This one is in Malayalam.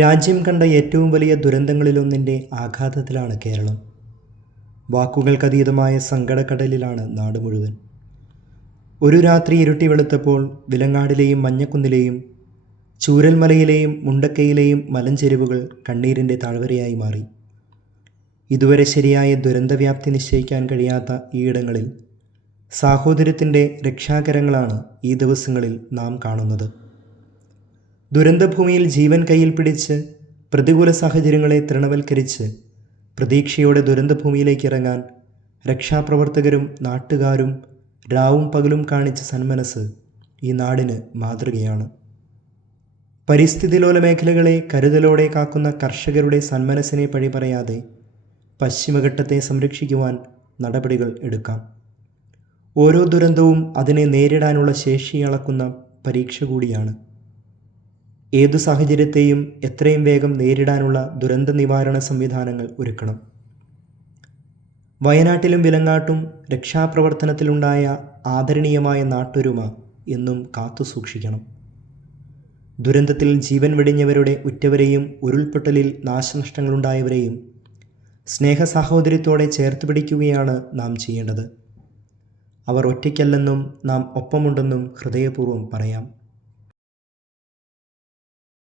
രാജ്യം കണ്ട ഏറ്റവും വലിയ ദുരന്തങ്ങളിലൊന്നിന്റെ ആഘാതത്തിലാണ് കേരളം. വാക്കുകൾക്കതീതമായ സങ്കടക്കടലിലാണ് നാട് മുഴുവൻ. ഒരു രാത്രി ഇരുട്ടി വെളുത്തപ്പോൾ വിലങ്ങാടിലെയും മഞ്ഞക്കുന്നിലെയും ചൂരൽമലയിലെയും മുണ്ടക്കയിലെയും മലഞ്ചെരിവുകൾ കണ്ണീരിന്റെ താഴ്വരയായി മാറി. ഇതുവരെ ശരിയായ ദുരന്തവ്യാപ്തി നിശ്ചയിക്കാൻ കഴിയാത്ത ഈയിടങ്ങളിൽ സാഹോദര്യത്തിന്റെ രക്ഷാകരങ്ങളാണ് ഈ ദിവസങ്ങളിൽ നാം കാണുന്നത്. ദുരന്തഭൂമിയിൽ ജീവൻ കയ്യിൽ പിടിച്ച് പ്രതികൂല സാഹചര്യങ്ങളെ തൃണവൽക്കരിച്ച് പ്രതീക്ഷയോടെ ദുരന്തഭൂമിയിലേക്ക് ഇറങ്ങാൻ രക്ഷാപ്രവർത്തകരും നാട്ടുകാരും രാവും പകലും കാണിച്ച സന്മനസ് ഈ നാടിന് മാതൃകയാണ്. പരിസ്ഥിതിലോല മേഖലകളെ കരുതലോടെ കാക്കുന്ന കർഷകരുടെ സന്മനസ്സിനെ പഴി പറയാതെ പശ്ചിമഘട്ടത്തെ സംരക്ഷിക്കുവാൻ നടപടികൾ എടുക്കാം. ഓരോ ദുരന്തവും അതിനെ നേരിടാനുള്ള ശേഷി അളക്കുന്ന പരീക്ഷ കൂടിയാണ്. ഏതു സാഹചര്യത്തെയും എത്രയും വേഗം നേരിടാനുള്ള ദുരന്ത നിവാരണ സംവിധാനങ്ങൾ ഒരുക്കണം. വയനാട്ടിലും വിലങ്ങാട്ടും രക്ഷാപ്രവർത്തനത്തിലുണ്ടായ ആദരണീയമായ നാട്ടൊരുമ എന്നും കാത്തുസൂക്ഷിക്കണം ദുരന്തത്തിൽ ജീവൻ വെടിഞ്ഞവരുടെ ഉറ്റവരെയും ഉരുൾപൊട്ടലിൽ നാശനഷ്ടങ്ങളുണ്ടായവരെയും സ്നേഹസാഹോദര്യത്തോടെ ചേർത്ത് പിടിക്കുകയാണ് നാം ചെയ്യേണ്ടത്. അവർ ഒറ്റയ്ക്കല്ലെന്നും നാം ഒപ്പമുണ്ടെന്നും ഹൃദയപൂർവം പറയാം.